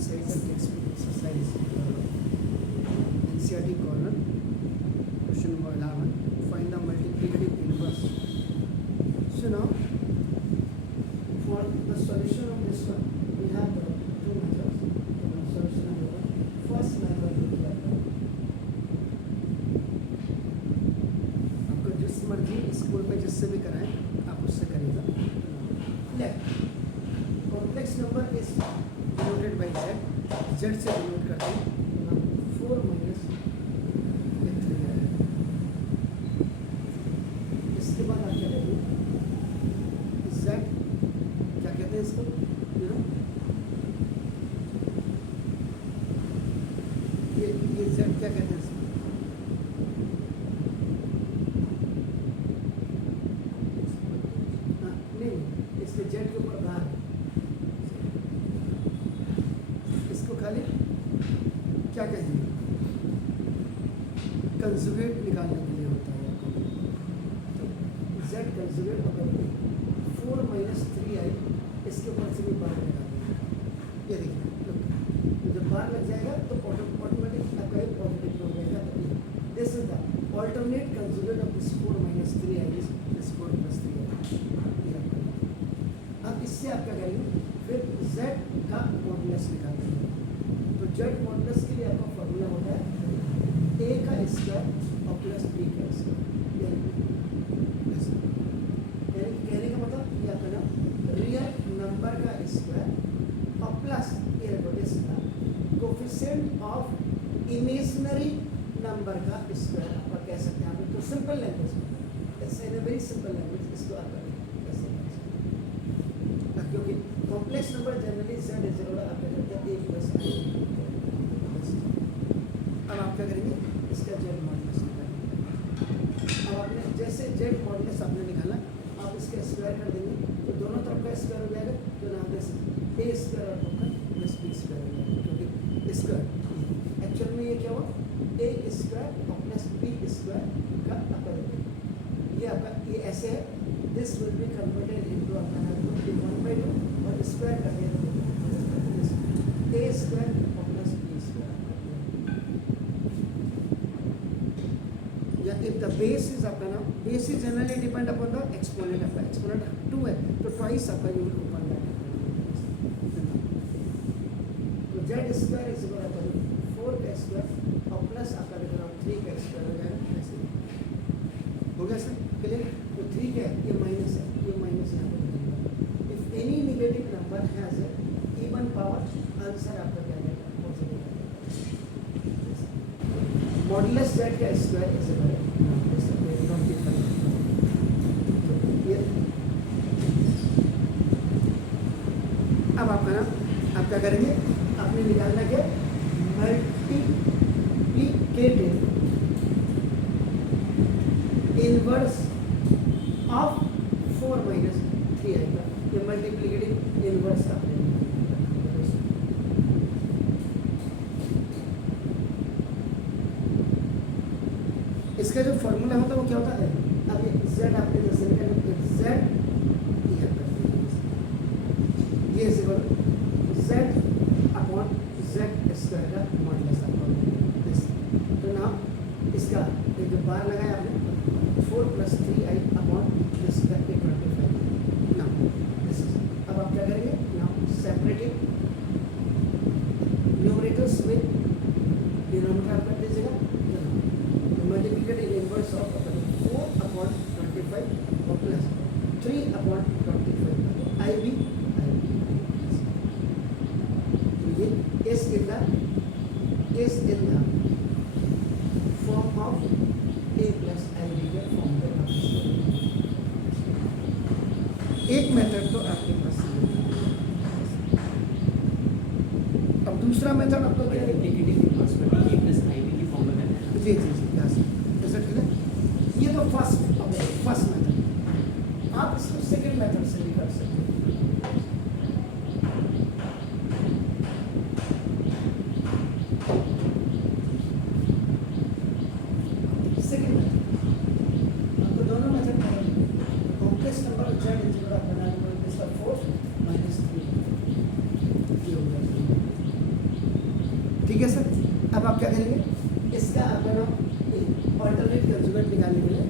exercise and textbook exercise NCERT corner. Question number 11. Find the multiplicative inverse. So now, for the solution of this one, we have the two methods. The solution number one. First method will be आपको जिस मर्जी school में जिससे भी कराएं आप उससे करिएगा. Left complex number is denoted by z. z से डिनोट करते हैं 4 माइनस 3 है. इसके बाद आप क्या करेंगे, z क्या कहते हैं इसको, ये z क्या कहते हैं इसको, इसके जेड के ऊपर भार, इसको खाली क्या कहेंगे, कंजुगेट निकालने के लिए होता है. तो जेड कंजुगेट अगर 4 माइनस 3i इसके ऊपर से भी बार निकालेंगे. ये देखिए, तो जब बार लग जाएगा तो ऑटोमेटिक आपका एक पॉजिटिव हो जाएगा. This is the alternate conjugate of this 4 minus 3i is this 4 plus 3i. अब इससे आप क्या करेंगे, फिर z का मॉडुलस निकालेंगे. तो z मॉडुलस के लिए आपका फॉर्मूला होता है a का स्क्वायर और प्लस b का स्क्वायर. यानी कहने का मतलब ये आपका ना रियल नंबर का स्क्वायर और प्लस इसका कोफिशिएंट ऑफ इमेजिनरी नंबर का स्क्वायर आप कह सकते हैं. आप तो सिंपल लैंग्वेज में, इन अ वेरी सिंपल लैंग्वेज इसको आप क्योंकि complex number generally z is equal आप क्या करते हैं a प्लस i. अब आप क्या करेंगे, इसका z मॉडुलस निकालेंगे. अब आपने जैसे z मॉडुलस आपने निकाला, आप इसका स्क्वायर कर देंगे तो दोनों तरफ का स्क्वायर हो जाएगा. तो नाम दे सकते a स्क्वायर और आपका प्लस b स्क्वायर हो जाएगा. क्योंकि स्क्वायर एक्चुअल में ये क्या हुआ, a स्क्वायर और प्लस b स्क्वायर का अपर. ये आपका ये ऐसे है. This will be converted into a 1/2 और स्क्वायर कर दिया a square plus b square. या if the base is आपका ना, base is generally depend upon the exponent. आपका exponent 2 है तो twice आपका you will open that. तो z square is equal to 4 का स्क्वायर और प्लस आपका देखो 3 का स्क्वायर हो जाएगा. ऐसे हो गया सर, क्लियर. तो 3 क्या है, ये माइनस है, ये माइनस यहाँ पर जाएगा. If any negative number has a even power, answer आपका क्या आएगा, पॉजिटिव आएगा. मॉडुलस z का स्क्वायर इज इक्वल टू अब आपका ना आप क्या करेंगे, आपने निकालना क्या, मल्टीप्लिकेटिव इनवर्स ऑफ 4 माइनस 3 आएगा. ये मल्टीप्लिकेटिव इनवर्स आपने इसका जो फॉर्मूला होता है वो क्या होता है. अब ये z आपने जैसे z ये is equal z upon z square का मॉडुलस अपॉन. तो ना इसका ये जो बार लगाया आपने 4 प्लस 3i अपॉन दिस का 25. ना दिस अब आप क्या करेंगे, now separating numerators with denominator आप कर दीजिएगा. मल्टीप्लिकेटिव इनवर्स ऑफ 4 अपॉन 25 और प्लस 3 अपॉन 25 i b. तो ये is in the form of a plus i b के फॉर्म में. एक मेथड तो आपके पास अब दूसरा मेथड आपको क्या है, इंटीग्रेटिव इनवर्स में a प्लस i b की फॉर्म में करना है. जी जी जी ऐसा ठीक है. ये तो फर्स्ट मेथड. आप इसको सेकंड मेथड से भी कर सकते हैं. सेकंड मेथड आपको दोनों method complex number z is equal to 4 minus 3 ये हो गया. क्या करेंगे, इसका आपका ना ऑल्टरनेट कंजुगेट निकालने के लिए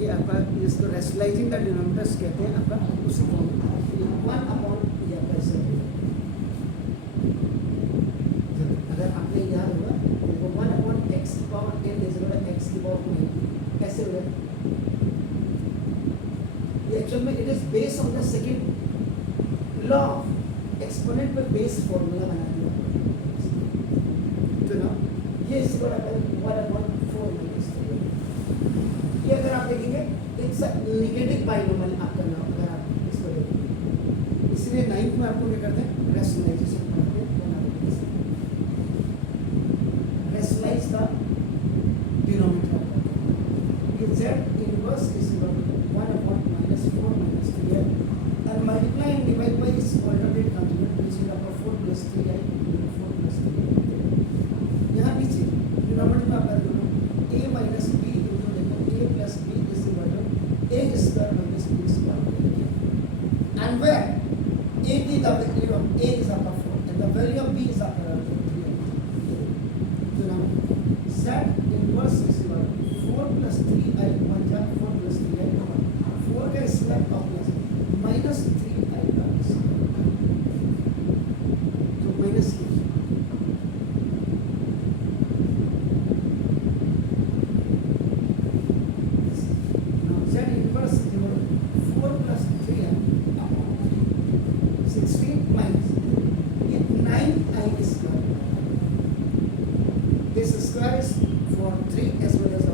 ये आपका इसको रेशनलाइजिंग द डिनोमिनेटर्स कहते हैं आपका, उसी फॉर्म में 1 अपॉन ये आपका ऐसे अगर आपने याद होगा तो 1 अपॉन एक्स की power n is equal to x की पावर 9 ऐसे हो जाए। ये एक्चुअल में it is based on the second law of exponent पे बेस फॉर्मूला बना दिया तो ना ये इस पर अगर 1/4 माइनस 3 ये अगर आप देखेंगे इट्स अ नेगेटिव बाइनोमियल आपका नाम अगर आप इसको देखेंगे, इसलिए 9th में आपको क्या करते हैं रैशनलाइजेशन करते हैं, रैशनलाइज द डिनोमिनेटर। ये z inverse is equal to 1/-4 minus 3i and multiply and divide by its alternate conjugate which is आपका 4 plus 3i 4 plus 3i। यहाँ नीचे डिनोमिनेटर में आपका देखो a minus b into देखो a plus b is equal to a square minus b square and where a की the a is आपका 4 and the value of b is आपका 3i। तो now z inverse is equal to 4 plus 3i 1 जा 4 plus 3i 4 का square का plus minus 3i का square तो minus z inverse 4 plus 3i 16 minus ये 9i square, this square is for 3 as well as